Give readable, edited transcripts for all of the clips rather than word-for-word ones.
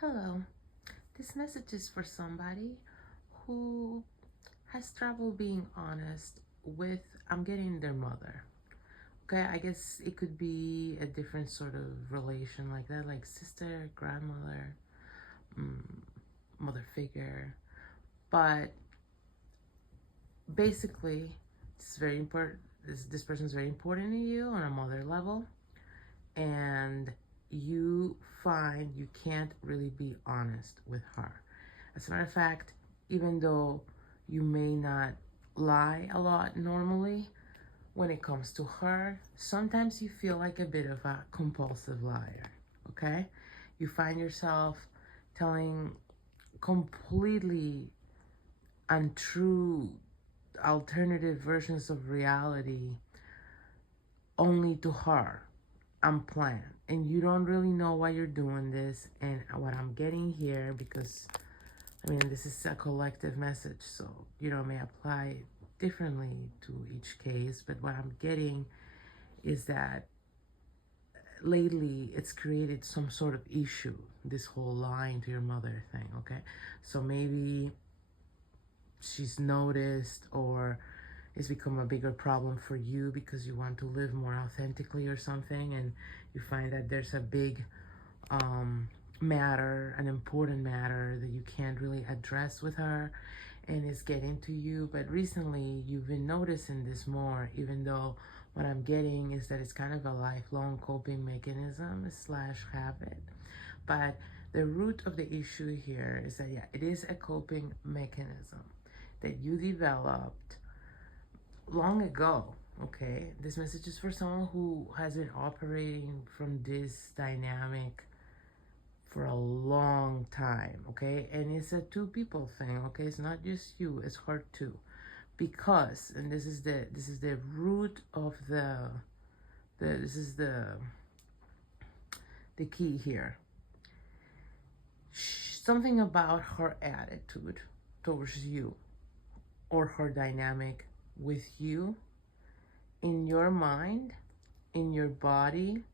Hello, this message is for somebody who has trouble being honest with, I'm getting their mother. Okay, I guess it could be a different sort of relation like that, like sister, grandmother, mm, mother figure. But basically, it's very important. This person is very important to you on a mother level, and you find you can't really be honest with her. As a matter of fact, even though you may not lie a lot normally, when it comes to her, sometimes you feel like a bit of a compulsive liar, okay? You find yourself telling completely untrue alternative versions of reality only to her, unplanned. And you don't really know why you're doing this. And what I'm getting here, because I mean, this is a collective message, so may apply differently to each case. But what I'm getting is that lately it's created some sort of issue, this whole lying to your mother thing, okay? So maybe she's noticed, or it's become a bigger problem for you because you want to live more authentically or something, and you find that there's a big matter, an important matter that you can't really address with her, and it's getting to you. But recently you've been noticing this more, even though what I'm getting is that it's kind of a lifelong coping mechanism slash habit. But the root of the issue here is that, yeah, it is a coping mechanism that you developed long ago. Okay, this message is for someone who has been operating from this dynamic for a long time, okay? And it's a two people thing, okay? It's not just you, it's her too. Because, and this is the root of this is the key here. Something about her attitude towards you, or her dynamic with you, in your mind, in your body,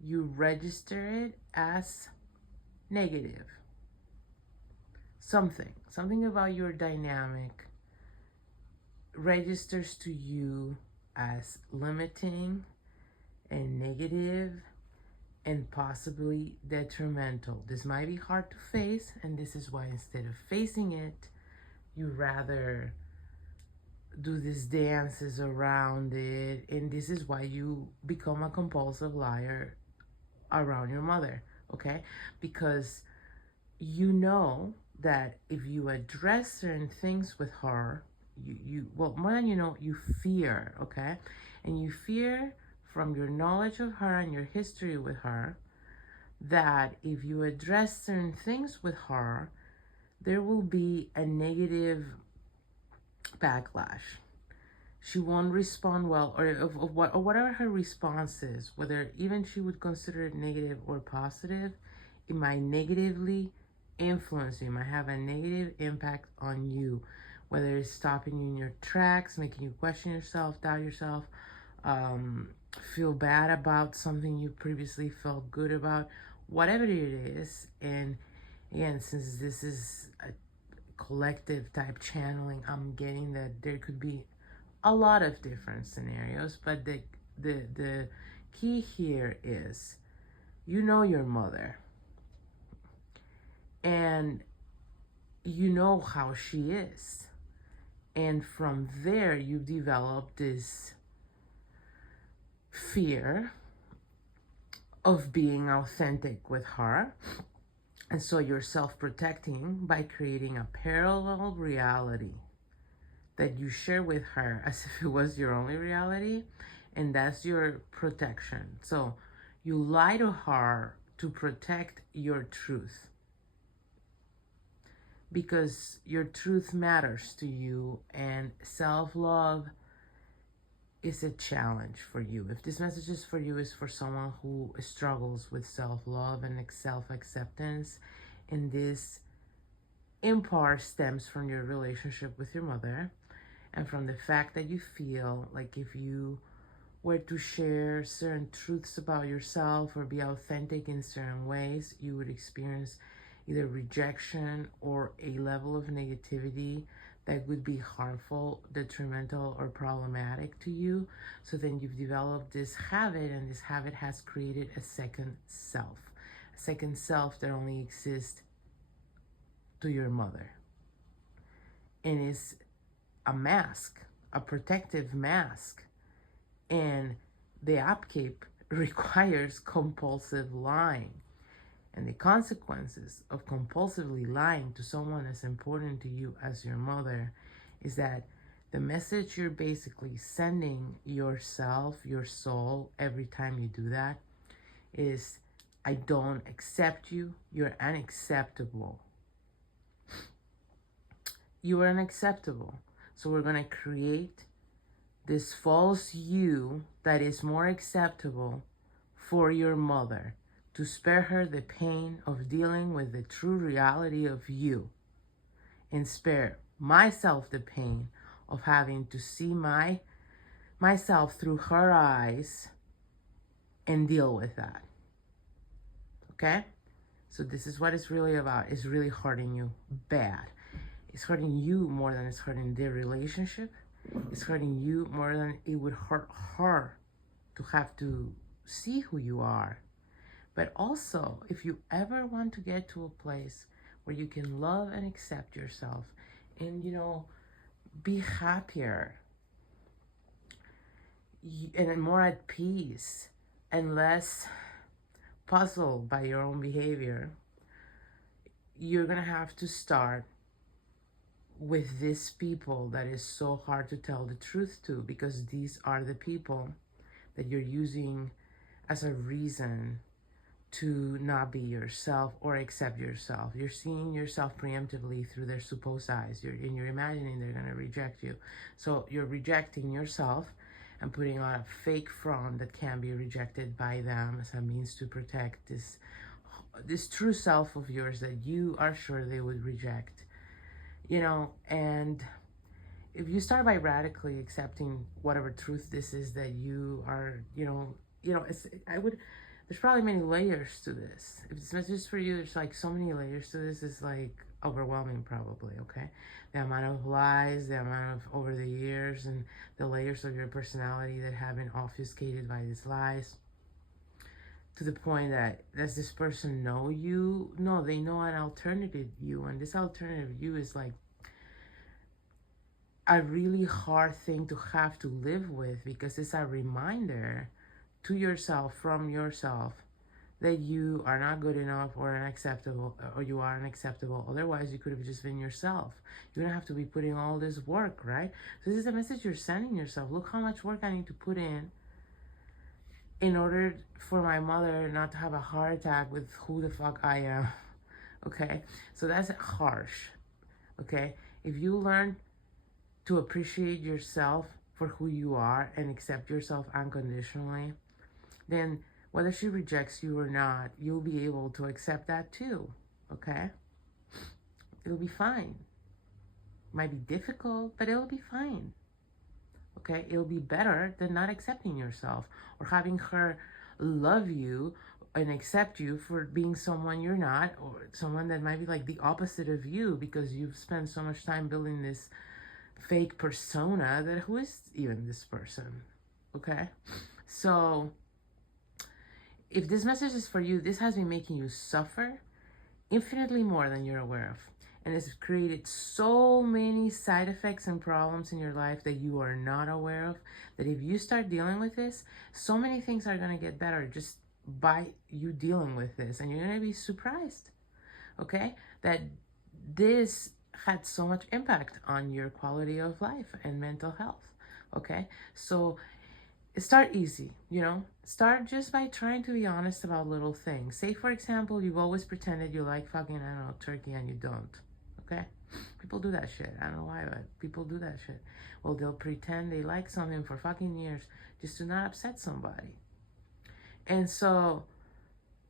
you register it as negative. Something about your dynamic registers to you as limiting and negative and possibly detrimental. This might be hard to face, and this is why instead of facing it, you rather do these dances around it, and this is why you become a compulsive liar around your mother, okay? Because you know that if you address certain things with her, well, more than you fear, okay? And you fear from your knowledge of her and your history with her that if you address certain things with her, there will be a negative backlash. She won't respond well, or or whatever her response is, whether even she would consider it negative or positive, it might negatively influence you. It might have a negative impact on you, whether it's stopping you in your tracks, making you question yourself, doubt yourself, feel bad about something you previously felt good about, whatever it is. And again, since this is a collective type channeling, I'm getting that there could be a lot of different scenarios, but the key here is you know your mother, and you know how she is, and from there you develop this fear of being authentic with her, and so you're self-protecting by creating a parallel reality that you share with her as if it was your only reality, and that's your protection. So you lie to her to protect your truth, because your truth matters to you, and self-love is a challenge for you. If this message is for you, is for someone who struggles with self-love and self-acceptance, and this in part stems from your relationship with your mother, and from the fact that you feel like if you were to share certain truths about yourself or be authentic in certain ways, you would experience either rejection or a level of negativity that would be harmful, detrimental, or problematic to you. So then you've developed this habit, and this habit has created a second self. A second self that only exists to your mother. And is a mask, a protective mask. And the upkeep requires compulsive lying. And the consequences of compulsively lying to someone as important to you as your mother is that the message you're basically sending yourself, your soul, every time you do that is, I don't accept you. You're unacceptable. You are unacceptable. So we're going to create this false you that is more acceptable for your mother, to spare her the pain of dealing with the true reality of you, and spare myself the pain of having to see myself through her eyes and deal with that. Okay? So this is what it's really about. It's really hurting you bad. It's hurting you more than it's hurting their relationship. It's hurting you more than it would hurt her to have to see who you are. But also, if you ever want to get to a place where you can love and accept yourself and, be happier and more at peace and less puzzled by your own behavior, you're going to have to start with these people that is so hard to tell the truth to, because these are the people that you're using as a reason to not be yourself or accept yourself. You're seeing yourself preemptively through their supposed eyes. You're imagining they're going to reject you. So you're rejecting yourself and putting on a fake front that can be rejected by them as a means to protect this true self of yours that you are sure they would reject. And if you start by radically accepting whatever truth this is that you are, there's probably many layers to this. If this message is for you, there's like so many layers to this. It's like overwhelming probably, okay? The amount of lies, the amount of over the years, and the layers of your personality that have been obfuscated by these lies. To the point that, does this person know you? No, they know an alternative you. And this alternative you is like a really hard thing to have to live with, because it's a reminder to yourself, from yourself, that you are not good enough or unacceptable, or you are unacceptable. Otherwise, you could have just been yourself. You don't have to be putting all this work, right? So this is a message you're sending yourself. Look how much work I need to put in order for my mother not to have a heart attack with who the fuck I am. Okay? So that's harsh. Okay? If you learn to appreciate yourself for who you are and accept yourself unconditionally, then whether she rejects you or not, you'll be able to accept that too. Okay? It'll be fine. Might be difficult, but it'll be fine. Okay? It'll be better than not accepting yourself or having her love you and accept you for being someone you're not, or someone that might be like the opposite of you, because you've spent so much time building this fake persona that who is even this person? Okay? So if this message is for you, this has been making you suffer infinitely more than you're aware of. And it's created so many side effects and problems in your life that you are not aware of, that if you start dealing with this, so many things are going to get better just by you dealing with this. And you're going to be surprised, okay, that this had so much impact on your quality of life and mental health, okay? So start easy, Start just by trying to be honest about little things. Say, for example, you've always pretended you like fucking, I don't know, turkey, and you don't, okay? People do that shit. I don't know why, but people do that shit. Well, they'll pretend they like something for fucking years just to not upset somebody. And so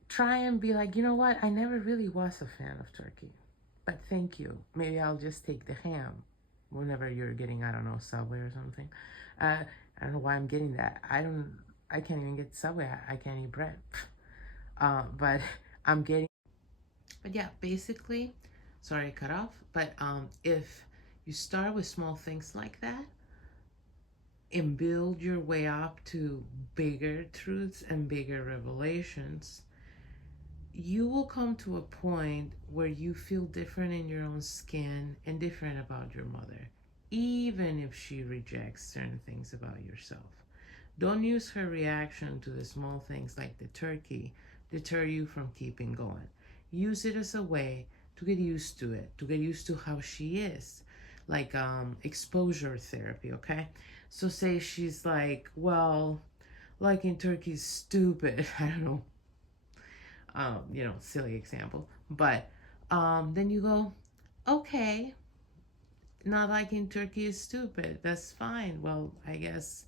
try and be like, you know what? I never really was a fan of turkey, but thank you. Maybe I'll just take the ham whenever you're getting, I don't know, Subway or something. I don't know why I'm getting that. I can't even get Subway. I can't eat bread. But I'm getting But yeah, basically, sorry I cut off, but if you start with small things like that and build your way up to bigger truths and bigger revelations, you will come to a point where you feel different in your own skin and different about your mother, even if she rejects certain things about yourself. Don't use her reaction to the small things like the turkey deter you from keeping going. Use it as a way to get used to it, to get used to how she is, like exposure therapy, okay? So say she's like, well, liking turkey is stupid. I don't know, silly example. But then you go, okay, not liking turkey is stupid. That's fine. Well, I guess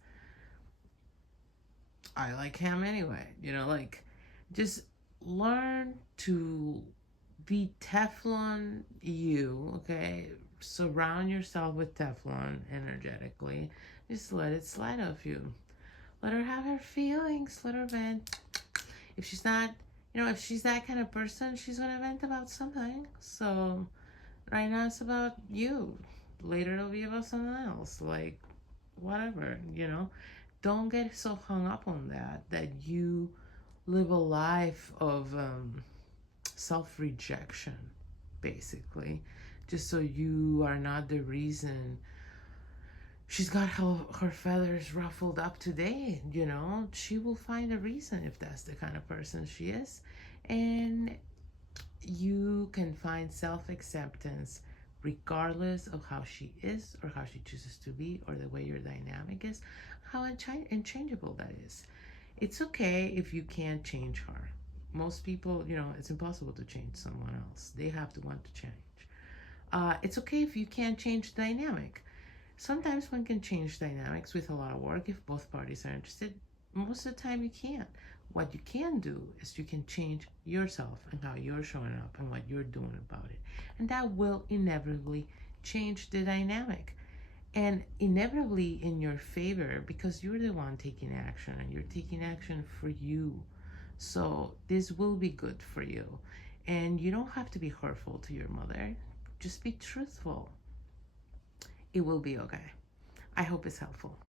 I like ham anyway. Like just learn to be Teflon you, okay? Surround yourself with Teflon energetically. Just let it slide off you. Let her have her feelings. Let her vent. If she's not, if she's that kind of person, she's going to vent about something. So right now it's about you. Later it'll be about something else. Like, whatever. Don't get so hung up on that you live a life of self-rejection, basically, just so you are not the reason she's got her feathers ruffled up today. She will find a reason if that's the kind of person she is. And you can find self-acceptance regardless of how she is or how she chooses to be or the way your dynamic is, how unchangeable that is. It's okay if you can't change her. Most people, it's impossible to change someone else. They have to want to change. It's okay if you can't change the dynamic. Sometimes one can change dynamics with a lot of work if both parties are interested. Most of the time you can't. What you can do is you can change yourself and how you're showing up and what you're doing about it. And that will inevitably change the dynamic. And inevitably in your favor, because you're the one taking action and you're taking action for you. So this will be good for you. And you don't have to be hurtful to your mother. Just be truthful. It will be okay. I hope it's helpful.